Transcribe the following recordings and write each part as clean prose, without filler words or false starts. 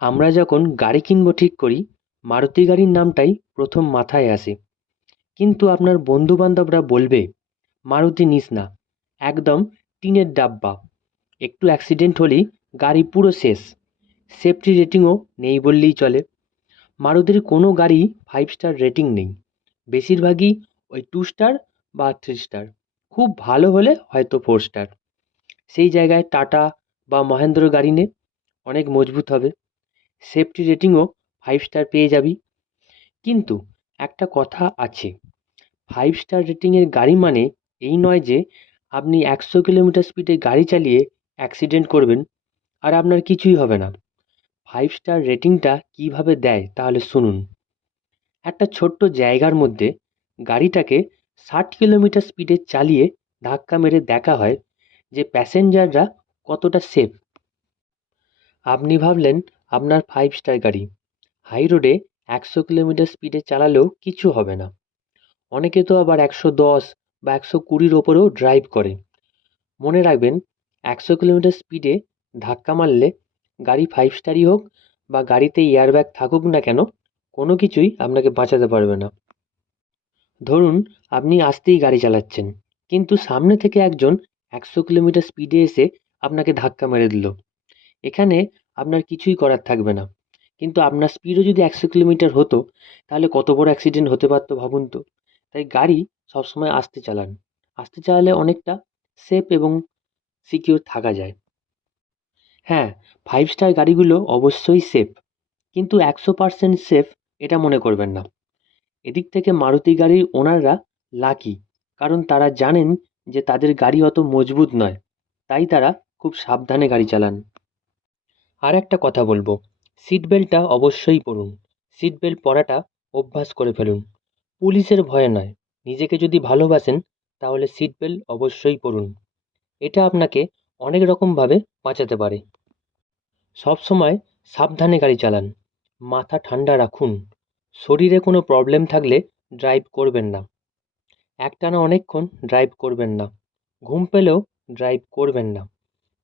আমরা যখন গাড়ি কিনবো ঠিক করি, মারুতি গাড়ির নামটাই প্রথম মাথায় আসে। কিন্তু আপনার বন্ধু-বান্ধবরা বলবে, মারুতি নিস না, একদম টিনের ডাব্বা, একটু অ্যাক্সিডেন্ট হলেই গাড়ি পুরো শেষ। সেফটি রেটিংও নেই বললেই চলে। মারুতির কোনো গাড়ি 5 স্টার রেটিং নেই, বেশিরভাগই ওই 2 স্টার বা 3 স্টার, খুব ভালো হলে হয়তো 4 স্টার। সেই জায়গায় টাটা বা মহেন্দ্র গাড়ি নে, অনেক মজবুত হবে, সেফটি রেটিংও 5 স্টার পেয়ে যাবি। কিন্তু একটা কথা আছে, 5 স্টার রেটিংয়ের গাড়ি মানে এই নয় যে আপনি 100 কিলোমিটার স্পিডে গাড়ি চালিয়ে অ্যাক্সিডেন্ট করবেন আর আপনার কিছুই হবে না। 5 স্টার রেটিংটা কিভাবে দেয় তাহলে শুনুন। একটা ছোট্ট জায়গার মধ্যে গাড়িটাকে 60 কিলোমিটার স্পিডে চালিয়ে ধাক্কা মেরে দেখা হয় যে প্যাসেঞ্জাররা কতটা সেফ। আপনি ভাবলেন আপনার 5 স্টার গাড়ি, হাই রোডে 100 কিলোমিটার স্পিডে চালালেও কিছু হবে না। অনেকে তো আবার 110 বা 120-র ওপরেও ড্রাইভ করে। মনে রাখবেন, 100 কিলোমিটার স্পিডে ধাক্কা মারলে গাড়ি 5 স্টারই হোক বা গাড়িতে এয়ারব্যাগ থাকুক না কেন, কোনো কিছুই আপনাকে বাঁচাতে পারবে না। ধরুন আপনি আস্তেই গাড়ি চালাচ্ছেন, কিন্তু সামনে থেকে একজন 100 কিলোমিটার স্পিডে এসে আপনাকে ধাক্কা মেরে দিল। এখানে আপনার কিছুই করার থাকবে না। কিন্তু আপনার স্পিডও যদি 100 কিলোমিটার হতো, তাহলে কত বড় অ্যাক্সিডেন্ট হতে পারতো ভাবুন তো। তাই গাড়ি সবসময় আস্তে চালান। আস্তে চালালে অনেকটা সেফ এবং সিকিউর থাকা যায়। হ্যাঁ, 5 স্টার গাড়িগুলো অবশ্যই সেফ, কিন্তু 100% সেফ এটা মনে করবেন না। এদিক থেকে মারুতি গাড়ির ওনাররা লাকি, কারণ তারা জানেন যে তাদের গাড়ি অত মজবুত নয়, তাই তারা খুব সাবধানে গাড়ি চালান। আর একটা কথা বলবো, সিট বেল্টটা অবশ্যই পরুন। সিট বেল্ট পরাটা অভ্যাস করে ফেলুন। পুলিশের ভয়ে নয়, নিজেকে যদি ভালোবাসেন তাহলে সিট বেল্ট অবশ্যই পরুন। এটা আপনাকে অনেক রকমভাবে বাঁচাতে পারে। সবসময় সাবধানে গাড়ি চালান, মাথা ঠান্ডা রাখুন, শরীরে কোনো প্রবলেম থাকলে ড্রাইভ করবেন না, একটানা অনেকক্ষণ ড্রাইভ করবেন না, ঘুম পেলেও ড্রাইভ করবেন না।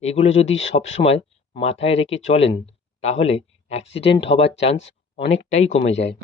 এগুলো যদি সবসময় মাথায় রেখে চলেন, তাহলে অ্যাক্সিডেন্ট হবার চান্স অনেকটাই কমে যায়।